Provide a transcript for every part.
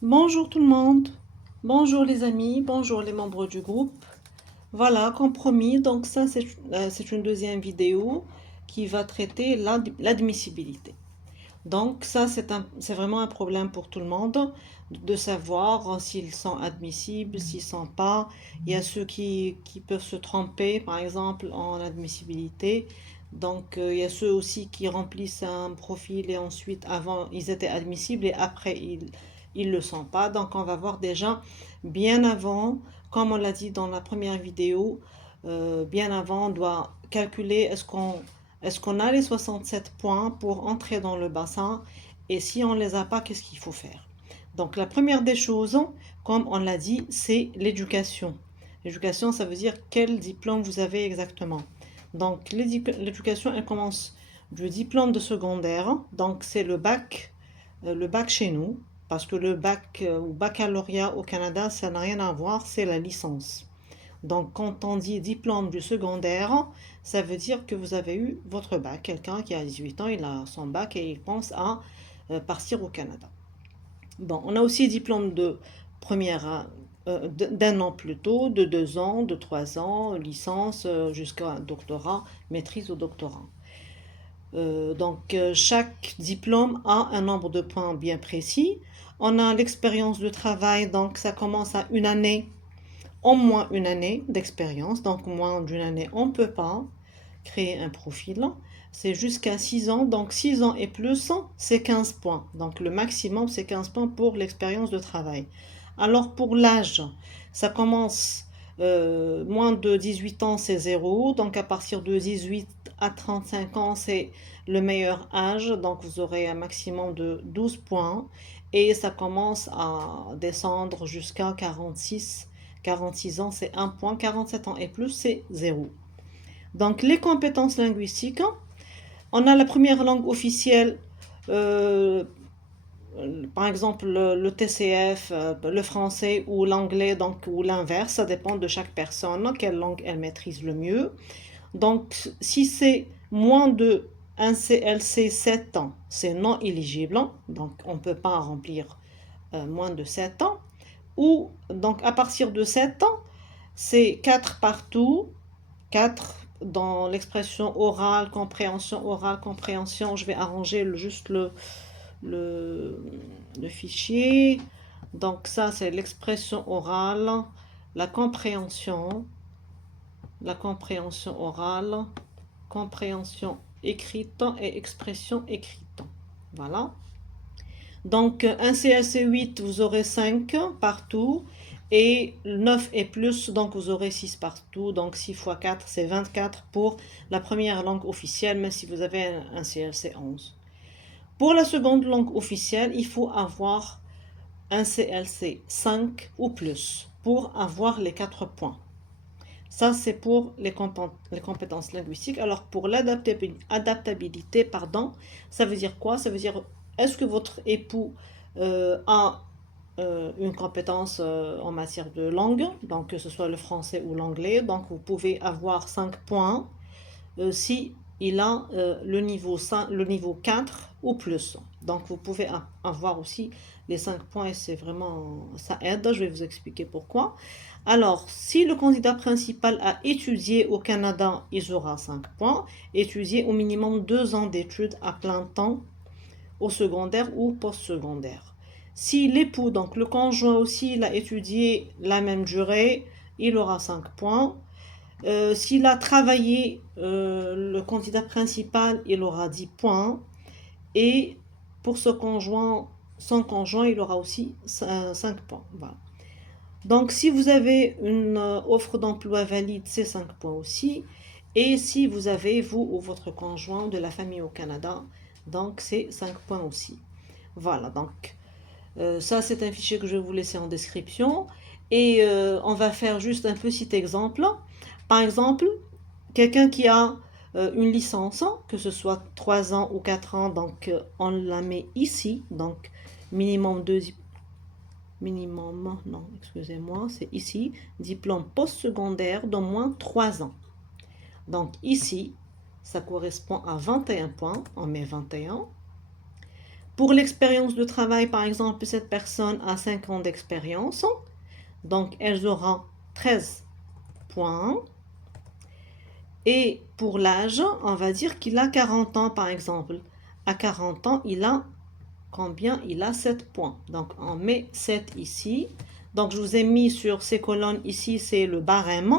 Bonjour tout le monde, bonjour les amis, bonjour les membres du groupe. Voilà, comme promis, donc ça c'est une deuxième vidéo qui va traiter l'admissibilité. Donc ça c'est vraiment un problème pour tout le monde de savoir s'ils sont admissibles, s'ils ne sont pas. Il y a ceux qui peuvent se tromper par exemple en admissibilité. Donc il y a ceux aussi qui remplissent un profil et ensuite avant ils étaient admissibles et après ils le sont pas. Donc on va voir déjà bien avant, comme on l'a dit dans la première vidéo, bien avant on doit calculer est-ce qu'on a les 67 points pour entrer dans le bassin et si on ne les a pas, qu'est-ce qu'il faut faire? Donc la première des choses, comme on l'a dit, c'est l'éducation. L'éducation, ça veut dire quel diplôme vous avez exactement. Donc l'éducation, elle commence du diplôme de secondaire, donc c'est le bac chez nous, parce que le bac ou baccalauréat au Canada, ça n'a rien à voir, c'est la licence. Donc, quand on dit diplôme du secondaire, ça veut dire que vous avez eu votre bac. Quelqu'un qui a 18 ans, il a son bac et il pense à partir au Canada. Bon, on a aussi diplôme de première, d'un an plus tôt, de 2 ans, de 3 ans, licence jusqu'à doctorat, maîtrise au doctorat. Donc, chaque diplôme a un nombre de points bien précis. On a l'expérience de travail, donc ça commence à une année, au moins une année d'expérience. Donc, moins d'une année, on ne peut pas créer un profil. C'est jusqu'à 6 ans. Donc, 6 ans et plus, c'est 15 points. Donc, le maximum, c'est 15 points pour l'expérience de travail. Alors, pour l'âge, ça commence moins de 18 ans, c'est 0. Donc, à partir de 18 à 35 ans, c'est le meilleur âge. Donc, vous aurez un maximum de 12 points. Et ça commence à descendre jusqu'à 46 ans, c'est 1 point. 47 ans et plus, c'est 0. Donc, les compétences linguistiques, on a la première langue officielle, euh, par exemple le TCF, le français ou l'anglais, donc, ou l'inverse, ça dépend de chaque personne, quelle langue elle maîtrise le mieux. Donc, si c'est moins de un CLC 7 ans, c'est non éligible, donc on ne peut pas remplir moins de 7 ans. Ou, donc, à partir de 7 ans, c'est 4 partout, 4 dans l'expression orale, compréhension. Je vais arranger juste le, le fichier. Donc ça, c'est l'expression orale, la compréhension orale, compréhension écrite et expression écrite. Voilà. Donc, un CLC 8, vous aurez 5 partout. Et 9 et plus, donc vous aurez 6 partout. Donc 6 fois 4, c'est 24 pour la première langue officielle, même si vous avez un CLC 11. Pour la seconde langue officielle, il faut avoir un CLC 5 ou plus pour avoir les 4 points. Ça, c'est pour les compétences linguistiques. Alors, pour l'adaptabilité, ça veut dire quoi? Ça veut dire, est-ce que votre époux a une compétence en matière de langue, donc que ce soit le français ou l'anglais. Donc, vous pouvez avoir 5 points si il a le niveau 4 ou plus. Donc, vous pouvez avoir aussi les 5 points et c'est vraiment, ça aide. Je vais vous expliquer pourquoi. Alors, si le candidat principal a étudié au Canada, il aura 5 points. Étudier au minimum 2 ans d'études à plein temps au secondaire ou post-secondaire. Si l'époux, donc le conjoint aussi, il a étudié la même durée, il aura 5 points. S'il a travaillé, le candidat principal, il aura 10 points. Et pour son conjoint, il aura aussi 5 points. Voilà. Donc, si vous avez une offre d'emploi valide, c'est 5 points aussi. Et si vous avez, vous ou votre conjoint, de la famille au Canada, donc c'est 5 points aussi. Voilà, donc ça c'est un fichier que je vais vous laisser en description. Et on va faire juste un petit exemple. Par exemple, quelqu'un qui a une licence, que ce soit 3 ans ou 4 ans, donc on la met ici. Donc minimum 2, non, excusez-moi, c'est ici, diplôme postsecondaire d'au moins 3 ans. Donc ici, ça correspond à 21 points, on met 21. Pour l'expérience de travail, par exemple, cette personne a 5 ans d'expérience. Donc, elles auront 13 points. Et pour l'âge, on va dire qu'il a 40 ans, par exemple. À 40 ans, il a combien? Il a 7 points. Donc, on met 7 ici. Donc, je vous ai mis sur ces colonnes. Ici, c'est le barème.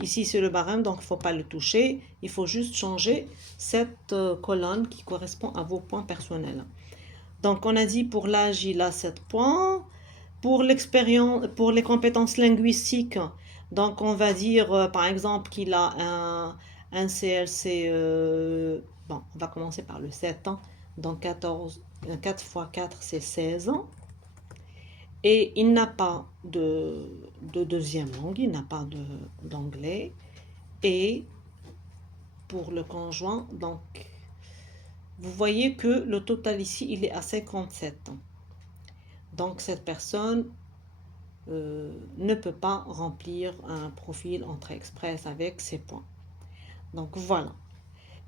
Ici, c'est le barème, donc il ne faut pas le toucher. Il faut juste changer cette colonne qui correspond à vos points personnels. Donc, on a dit pour l'âge, il a 7 points. Pour l'expérience, pour les compétences linguistiques, donc on va dire par exemple qu'il a un CLC, bon, on va commencer par le 7 ans, donc 14, 4 fois 4 c'est 16 ans. Et il n'a pas de deuxième langue, il n'a pas d'anglais. Et pour le conjoint, donc vous voyez que le total ici, il est à 57 ans. Donc cette personne ne peut pas remplir un profil Entrée Express avec ces points. Donc voilà.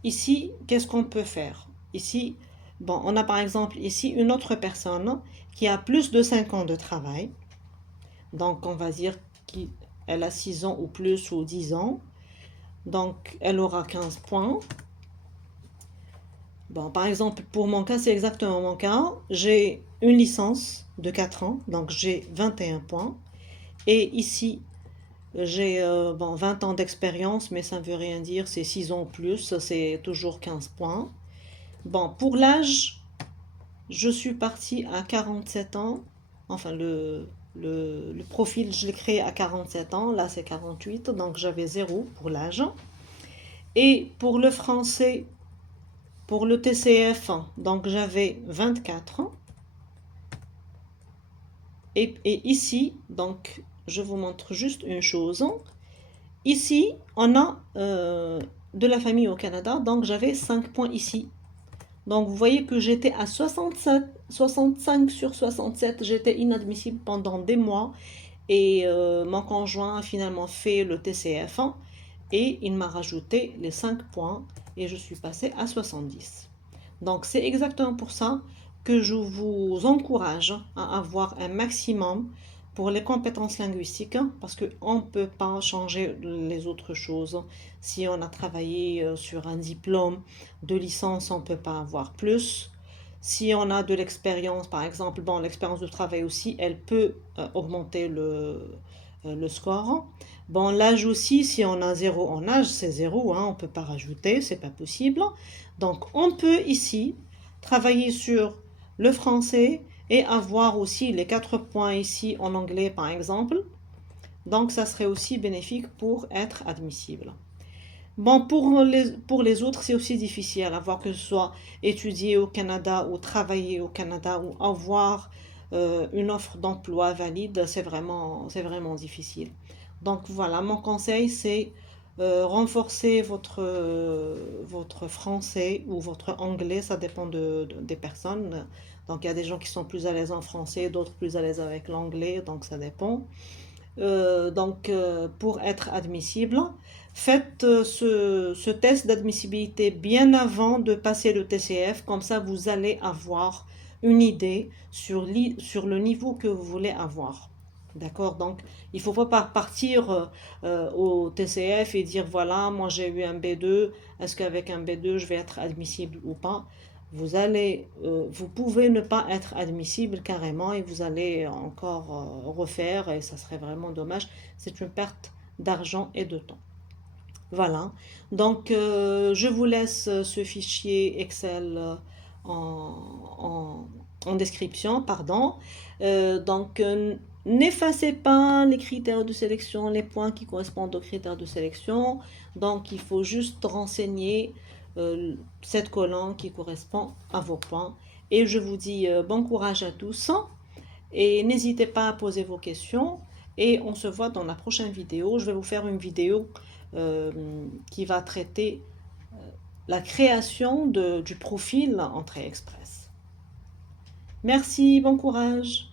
Ici, qu'est-ce qu'on peut faire? Ici, bon, on a par exemple ici une autre personne qui a plus de 5 ans de travail. Donc on va dire qu'elle a 6 ans ou plus ou 10 ans. Donc elle aura 15 points. Bon, par exemple, pour mon cas, c'est exactement mon cas. J'ai une licence de 4 ans, donc j'ai 21 points. Et ici, j'ai bon, 20 ans d'expérience, mais ça ne veut rien dire, c'est 6 ans plus, c'est toujours 15 points. Bon, pour l'âge, je suis partie à 47 ans. Enfin, le profil, je l'ai créé à 47 ans, là c'est 48, donc j'avais 0 pour l'âge. Et pour le français, pour le TCF, donc j'avais 24 ans. Et ici, donc je vous montre juste une chose. Ici, on a de la famille au Canada, donc j'avais 5 points ici. Donc vous voyez que j'étais à 65 sur 67, j'étais inadmissible pendant des mois. Et mon conjoint a finalement fait le TCF et il m'a rajouté les 5 points et je suis passée à 70. Donc c'est exactement pour ça que je vous encourage à avoir un maximum pour les compétences linguistiques parce qu'on ne peut pas changer les autres choses. Si on a travaillé sur un diplôme de licence, on ne peut pas avoir plus. Si on a de l'expérience, par exemple, bon, l'expérience de travail aussi, elle peut augmenter le score. Bon, l'âge aussi, si on a 0 en âge, c'est 0, hein, on ne peut pas rajouter, c'est pas possible. Donc, on peut ici travailler sur le français et avoir aussi les 4 points ici en anglais, par exemple. Donc, ça serait aussi bénéfique pour être admissible. Bon, pour les autres, c'est aussi difficile à voir que ce soit étudier au Canada ou travailler au Canada ou avoir une offre d'emploi valide, c'est vraiment difficile. Donc voilà, mon conseil, c'est renforcer votre français ou votre anglais, ça dépend des personnes. Donc il y a des gens qui sont plus à l'aise en français, d'autres plus à l'aise avec l'anglais, donc ça dépend. Pour être admissible, faites ce test d'admissibilité bien avant de passer le TCF, comme ça vous allez avoir une idée sur le niveau que vous voulez avoir. D'accord? Donc, il ne faut pas partir au TCF et dire, voilà, moi j'ai eu un B2, est-ce qu'avec un B2 je vais être admissible ou pas? Vous pouvez ne pas être admissible carrément et vous allez encore refaire et ça serait vraiment dommage. C'est une perte d'argent et de temps. Voilà. Donc, je vous laisse ce fichier Excel en description, pardon. N'effacez pas les critères de sélection, les points qui correspondent aux critères de sélection. Donc, il faut juste renseigner cette colonne qui correspond à vos points. Et je vous dis bon courage à tous et n'hésitez pas à poser vos questions et on se voit dans la prochaine vidéo. Je vais vous faire une vidéo qui va traiter la création du profil Entrée Express. Merci, bon courage.